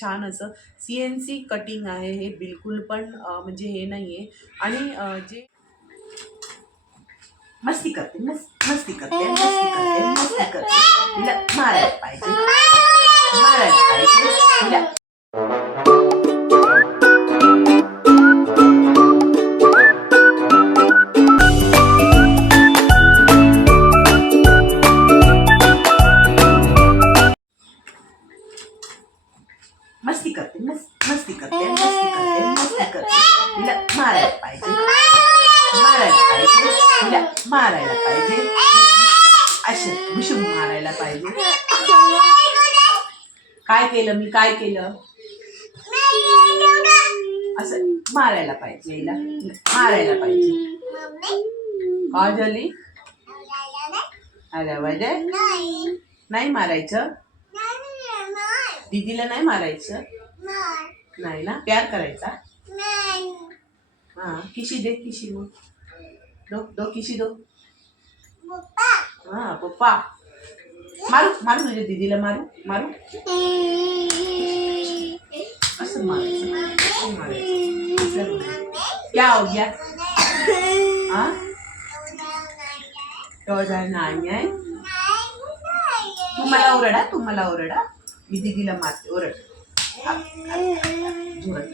छान असं CNC cutting आहे हे, बिलकुल पण म्हणजे हे नाही आहे. आणि जे मस्ती करते मस्ती करते मस्ती करते मस्ती करते, तिला मारायला पाहिजे मारायला पाहिजे तिला. मस्ती करते मस्ती करते मस्ती करते मस्ती करते, तिला मारायला पाहिजे मारायला पाहिजे तिला मारायला पाहिजे, अशा भुशुम मारायला पाहिजे. काय केलं मी, काय केलं, असं मारायला पाहिजे हिला मारायला पाहिजे. काय झाली, आल्या पाहिजे नाही मारायचं, दीदीला नाही मारायचं, नाही ना, प्यार करायचा. हाँ किशी दे, किशी दो दो दो किशी दो. हाँ पप्पा मारू मारू तुझ्या दीदीला मारू मारू, असं मारायचं. क्या हो गया, हाँ नाही आहे. तू मला ओरडा, तू मला ओरडा, मी दीदीला मारते, ओरड जोरात.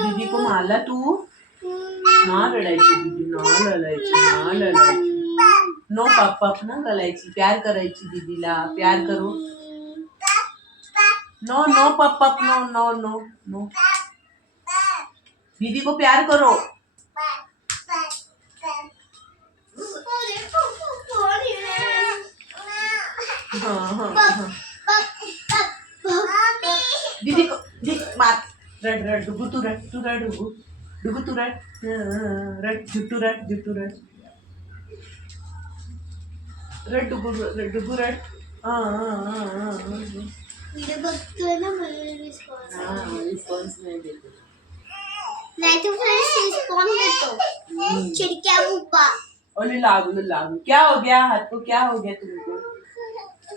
दीदी को मारला तू, ना रडायची दीदी, ना लढायची ना लढायची, नो पापा ना लढायची, प्यार करायची दीदीला, प्यार करो. नो नो पापा नो नो नो नो, दीदी को प्यार करो. दीदी को मार, रड रड डुगू तू रड, तू रड डुगू डुगू तू रड रड जुट्टू रड जुट्टू रड रड डुगू रड. बघतोय ना, मला रिस्पॉन्स नाही देतो, नाही तो रिस्पॉन्स देतो. चिड़किया बुब्बा ओले लागू लागू. क्या हो गया हाथ को, क्या हो गया तुमको,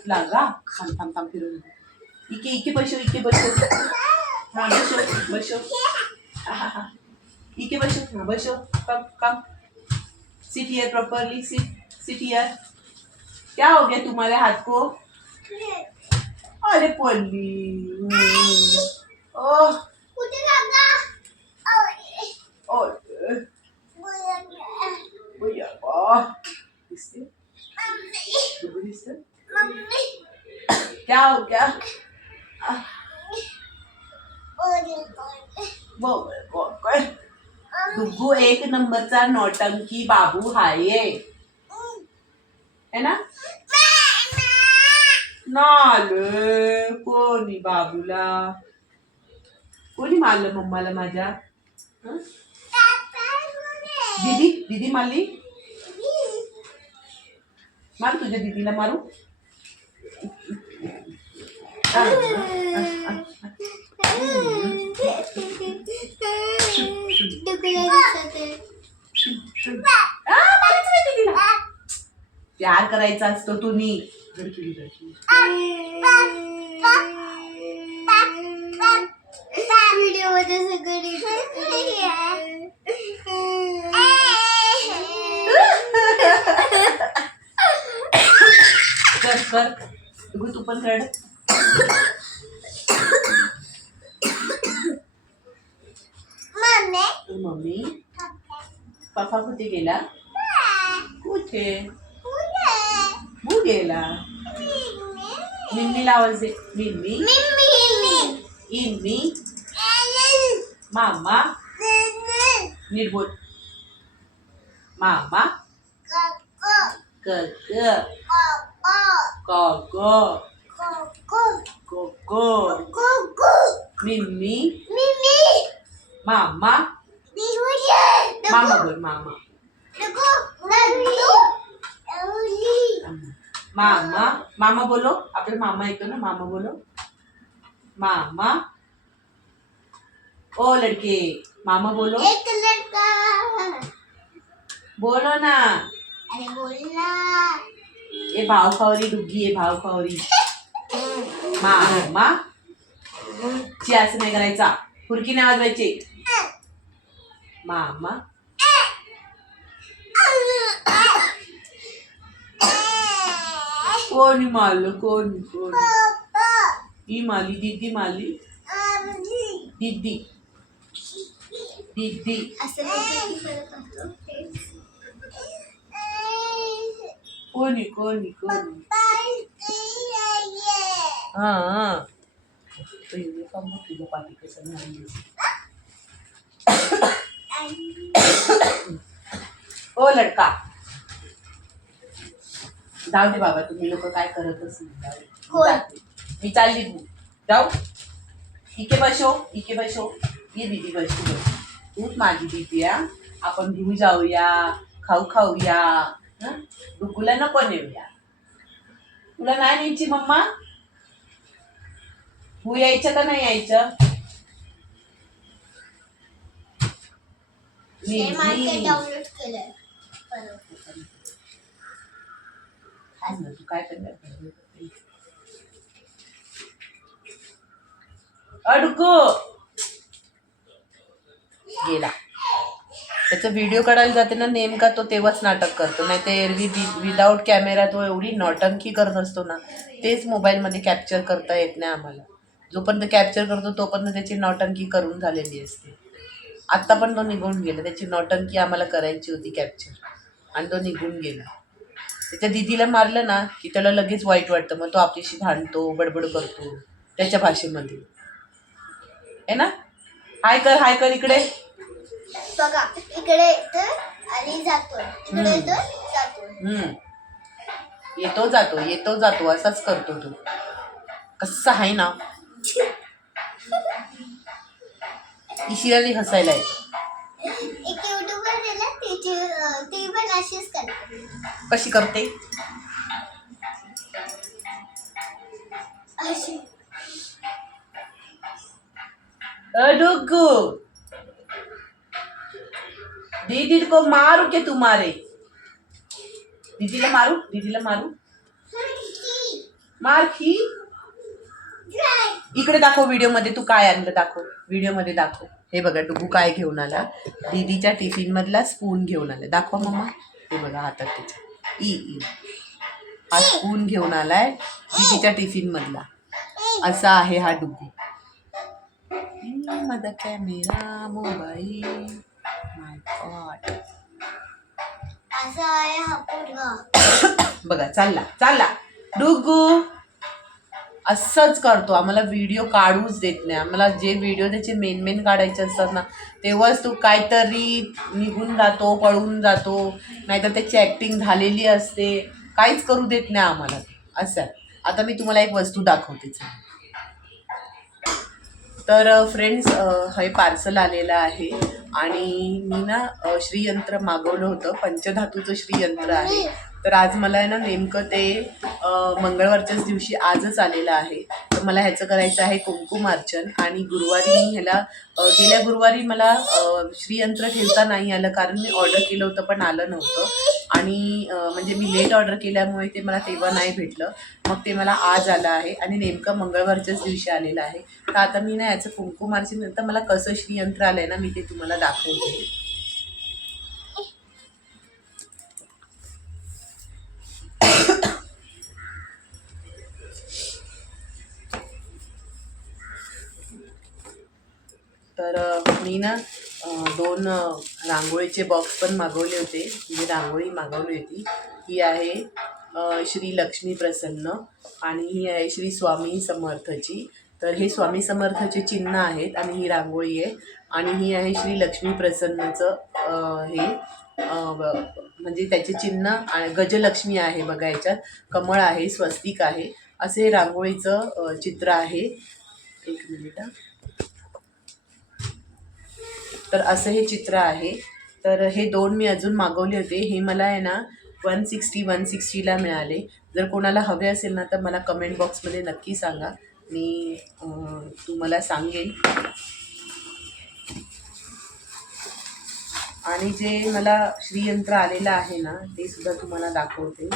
लागा. थांब थांब थांब फिरून इके इके बसो, इके बसो. हाँ बसो बसो, इके बसो, हाँ बसो, come come, sit here properly, sit here. क्या हो गया तुम्हारे हाथ को, अरे पल्ली ओह कुठे लागा, भैया बा दिसते दिसते. क्या हो गया, काय डुग्गू एक नंबरचा नौटंकी बाबू हाय है ना. नाले कोणी बाबूला, कोणी मारलं मम्माला माझ्या, दीदी दीदी मारली, मार तुझ्या दीदीला मारू. प्यार करायचा असतो तुम्ही. व्हिडिओ मध्ये सगळी कर कर डुगू तू पण रड. मम्मी पापा कुठे गेला, कुठे भू गेला. मिम्मीला आवाज दे, मिम्मी इम्मी मामा, नीट बोल, मामा कक कोको मिम्मी मामा. मामा बोल, मामा मामा. मामा बोलो, आपला मामा येतो ना, मामा बोलो. मामा। ओ लड़के, मामा बोलो। एक लड़का। बोलो ना। अरे बोल ना। ये भावखवरी डुग्गी आहे, भावखवरी। मामा ची असं नाही करायचा, फुरकी नाही वाजवायची। मामा। कोणी मारलं, कोणी कोणी? ही मारली, दीदी मारली। दीदी दीदी। असं काहीतरी करत होतो. कोणी कोणी कोणी? हा पहिले का मग तुझ्या पाठी कसं नाही? ओ लडका, जाऊ दे बाबा, तुम्ही लोक काय करतच नाही। कोण? जाते. मी चालली जाऊ। इके बसो, इके बसो। ये दीदी बस, तू बस, तूच माझी दीदी या। आपण घेऊ जाऊया, खाऊ खाऊया। डुगूला नको नेऊया। तुला नाही न्यायची मम्मा? तू यायचं का नाही यायचं? मार्केट डाउनलोड केलंय. तू काय करणार? अडकू गेला। त्याचा व्हिडिओ काढायला जाते ना नेमका, तो तेव्हाच नाटक करतो, नाही तर एरवी विदाऊट कॅमेरा तो एवढी नौटंकी करत असतो ना, तेच मोबाईलमध्ये कॅप्चर करता येत नाही आम्हाला। जोपर्यंत कॅप्चर करतो तोपर्यंत त्याची नौटंकी करून झालेली असते। आत्ता पण तो निघून गेला, त्याची नौटंकी आम्हाला करायची होती कॅप्चर, आणि तो निघून गेला। त्याच्या दीदीला मारलं ना की त्याला लगेच वाईट वाटतं, मग तो आपल्याशी भांडतो, बडबड करतो त्याच्या भाषेमध्ये, आहे ना? हाय कर इकडे। बघा, इकडे येतो आणि जातो, इकडे येतो जातो। येतो जातो, येतो जातो असाच करतो तो। कसा आहे ना, इशिराली हसायला येतो। एक युट्यूबर आहे ना, ती पण अशीच करते। कशी करते? अशी। डुग्गू, दीदी को मारू के तुम्हारे? दीदीला मारू, दीदीला मारू। मार खी। इकडे दाखव व्हिडिओ मध्ये, तू काय आणलं दाखव, व्हिडिओ मध्ये दाखव। हे बघा डुग्गू काय घेऊन आला, दीदीच्या टिफिन मधला स्पून घेऊन आला। दाखव मम्मा, हे बघा हातात त्याच्या हा स्पून घेऊन आलाय दीदीच्या टिफिन मधला। असा आहे हा डुग्गू। माझा कॅमेरा मोबाईल, माय गॉड। असा आहे हा पोरगा। बघा चालला चालला डुग्गू असंच करतो, आम्हाला व्हिडिओ काढूच देत नाही। आम्हाला जे व्हिडिओ त्याचे मेन काढायचे असतात ना, तेव्हाच तो काहीतरी निघून जातो, पळून जातो, नाहीतर त्याची ॲक्टिंग झालेली असते, काहीच करू देत नाही आम्हाला असं। आता मी तुम्हाला एक वस्तू दाखवते। तर फ्रेंड्स, हे पार्सल आलेलं आहे आणि मी ना श्रीयंत्र मागवलं होतं, पंचधातूचं श्रीयंत्र आहे। तर आज मला आहे ना नेमकं ते मंगळवारच्याच दिवशी आजच आलेलं आहे। तर मला ह्याचं करायचं आहे कुंकुमार्चन, आणि गुरुवारी मी ह्याला गेल्या गुरुवारी मला श्रीयंत्र ठेवता नाही आलं, कारण मी ऑर्डर केलं होतं पण आलं नव्हतं, आणि म्हणजे मी लेट ऑर्डर केल्यामुळे ते मला तेव्हा नाही भेटलं। मग ते मला आज आलं आहे आणि नेमकं मंगळवारच्याच दिवशी आलेलं आहे। तर आता मी ना याचं कुंकुमार्चन नंतर मला कसं श्रीयंत्र आलंय ना, मी ते तुम्हाला दाखवते। तर मी ना 2 रांगोळीचे बॉक्स पण मागवले होते, म्हणजे रांगोळी मागवली होती। ही आहे श्री लक्ष्मी प्रसन्न, आणि ही आहे श्री स्वामी समर्थची। तर हे स्वामी समर्थचे चिन्ह आहेत आणि ही रांगोळी आहे, आणि ही आहे श्री लक्ष्मी प्रसन्नचं हे म्हणजे त्याचे चिन्ह, गजलक्ष्मी आहे बघा, याच्यात कमळ आहे, स्वस्तिक आहे, असे रांगोळीचं चित्र आहे। एक मिनिट। तर असं हे चित्र आहे। तर हे 2 मी अजून मागवले होते, हे मला आहे ना 160ला मिळाले। जर कोणाला हवे असेल ना तर मला कमेंट बॉक्समध्ये नक्की सांगा, मी तुम्हाला सांगेन. आणि जे मला श्रीयंत्र आलेलं आहे ना ते सुद्धा तुम्हाला दाखवते.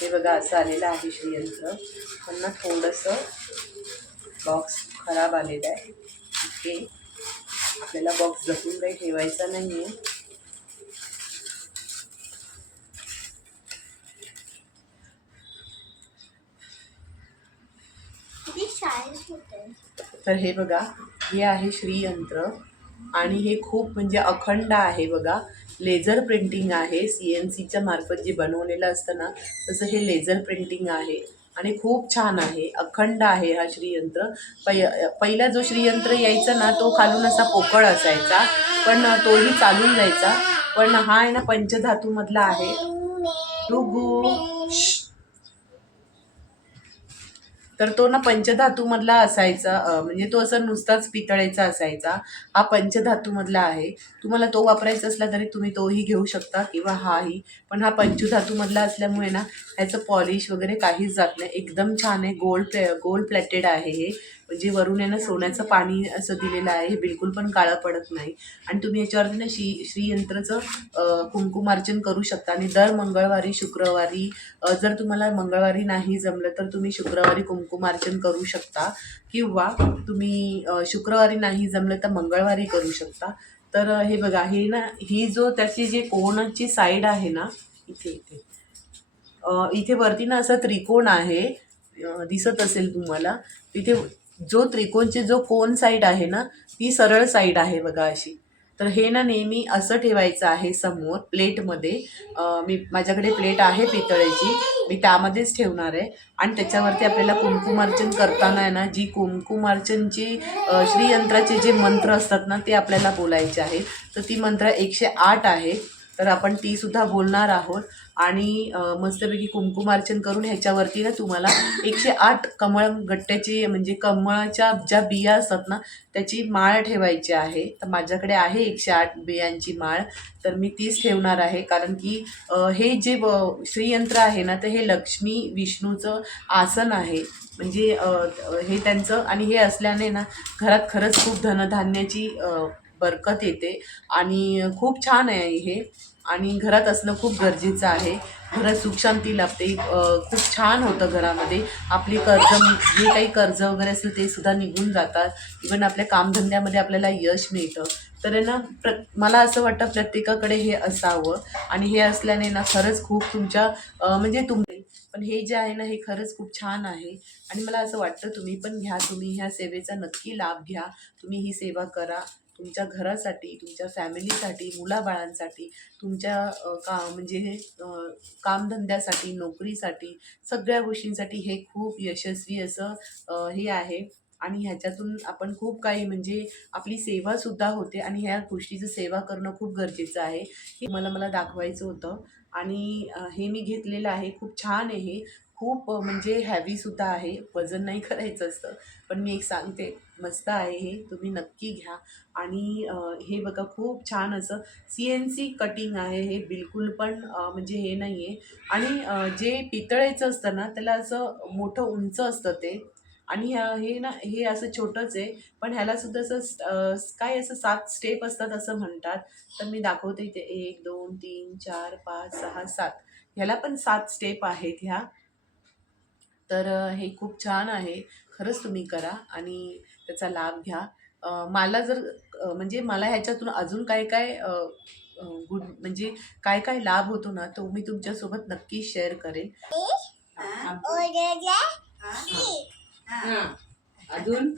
हे बघा असं आलेलं आहे श्रीयंत्र. पण ना थोडंसं बॉक्स खराब आलेलं आहे. ओके, आपल्याला बॉक्स जपून काही ठेवायचा नाही आहे. तर हे बघा, हे आहे श्रीयंत्र आणि हे खूप म्हणजे अखंड आहे बघा. लेझर प्रिंटिंग आहे. CNCच्या मार्फत जे बनवलेलं असतं ना तसं हे लेझर प्रिंटिंग आहे आणि खूप छान आहे. अखंड आहे हा श्रीयंत्र. पहिला जो श्रीयंत्र यायचा ना तो खालून असा पोकळ असायचा, पण तोही चालून जायचा. पण हा आहे ना पंचधातूमधला आहे. तर तो ना पंचधातूमधला असायचा, म्हणजे तो असं नुसताच पितळेचा असायचा. हा पंचधातूमधला आहे. तुम्हाला तो वापरायचा असला तरी तुम्ही तोही घेऊ शकता किंवा हाही. पण हा पंचधातूमधला असल्यामुळे ना ह्याचं पॉलिश वगैरे काहीच जात नाही. एकदम छान आहे. गोल्ड प्लेटेड आहे हे. म्हणजे वरून आहे ना सोन्याचं पाणी असं दिलेलं आहे. हे बिलकुल पण काळं पडत नाही. आणि तुम्ही याच्यावरती ना श्रीयंत्राचं कुंकुमार्चन करू शकता. आणि दर मंगळवारी शुक्रवारी, जर तुम्हाला मंगळवारी नाही जमलं तर तुम्ही शुक्रवारी कुंकुमार्चन करू शकता किंवा तुम्ही शुक्रवारी नाही जमलं तर मंगळवारी करू शकता. तर हे बघा, हे ना ही जो त्याची जी कोणाची साईड आहे ना इथे वरती ना असं त्रिकोण आहे, दिसत असेल तुम्हाला. तिथे जो त्रिकोणची जो कोण साईड आहे ना ती सरळ साईड आहे बघा अशी. तर हे ना नेहमी असं ठेवायचं आहे समोर प्लेटमध्ये. माझ्याकडे प्लेट आहे पितळेची, मी त्यामध्येच ठेवणार आहे. आणि त्याच्यावरती आपल्याला कुंकुमार्चन करताना आहे ना जी कुंकुमार्चनची श्रीयंत्राचे जे मंत्र असतात ना ते आपल्याला बोलायचे आहेत. तर ती मंत्र 108 आहे. तर आपण ती सुद्धा बोलणार आहोत. आणि मस्तपैकी कुंकुमार्चन करून ह्याच्यावरती ना तुम्हाला 108 कमळ गट्ट्याची म्हणजे कमळाच्या ज्या बिया असतात ना त्याची माळ ठेवायची आहे. तर माझ्याकडे आहे 108 बियांची माळ. तर मी तीच ठेवणार आहे. कारण की हे जे श्रीयंत्र आहे ना तर हे लक्ष्मी विष्णूचं आसन आहे. म्हणजे हे त्यांचं, आणि हे असल्याने ना घरात खरंच खूप धनधान्याची बरकत येते. आणि खूप छान आहे हे. आणि घरात असणं खूप गरजेचं आहे. घरात सुखशांती लाभते. खूप छान होतं घरामध्ये. आपली जे काही कर्ज वगैरे असेल ते सुद्धा निघून जातात. इव्हन आपल्या कामधंद्यामध्ये आपल्याला यश मिळतं. तर ना मला असं वाटतं प्रत्येकाकडे हे असावं. आणि हे असल्याने ना खरंच खूप तुमच्या म्हणजे पण हे जे आहे ना हे खरंच खूप छान आहे. आणि मला असं वाटतं तुम्ही पण घ्या. तुम्ही ह्या सेवेचा नक्की लाभ घ्या. तुम्ही ही सेवा करा. तुमच्या घरासाठी, तुमच्या फॅमिलीसाठी, मुलाबाळांसाठी, तुमच्या म्हणजे कामधंद्यासाठी, नोकरीसाठी, सगळ्या गोष्टींसाठी हे खूप यशस्वी असं हे आहे. आणि ह्याच्यातून आपण खूप काही म्हणजे आपली सेवासुद्धा होते. आणि ह्या गोष्टीचं सेवा करणं खूप गरजेचं आहे. हे मला दाखवायचं होतं. आणि हे मी घेतलेलं आहे. खूप छान आहे हे. खूप म्हणजे हॅवीसुद्धा आहे. वजन नाही करायचं असतं. पण मी एक सांगते, मस्त आहे हे. तुम्ही नक्की घ्या. आणि हे बघा खूप छान असं CNC कटिंग आहे हे. बिलकुल पण म्हणजे हे नाही आहे. आणि जे पितळेचं असतं ना त्याला असं मोठं उंच असतं ते. आणि हे ना हे असं छोटंच आहे. पण ह्यालासुद्धा असं काय असं 7 स्टेप असतात असं म्हणतात. तर मी दाखवते इथे 1 2 3 4 5 6 7. ह्याला पण 7 स्टेप आहेत ह्या. तर हे खूप छान आहे. खरंच तुम्ही करा आणि त्याचा लाभ घ्या. मला जर म्हणजे मला ह्याच्यातून अजून काय काय गुड म्हणजे काय काय लाभ होतो ना तो मी तुमच्यासोबत नक्की शेअर करेन. अजून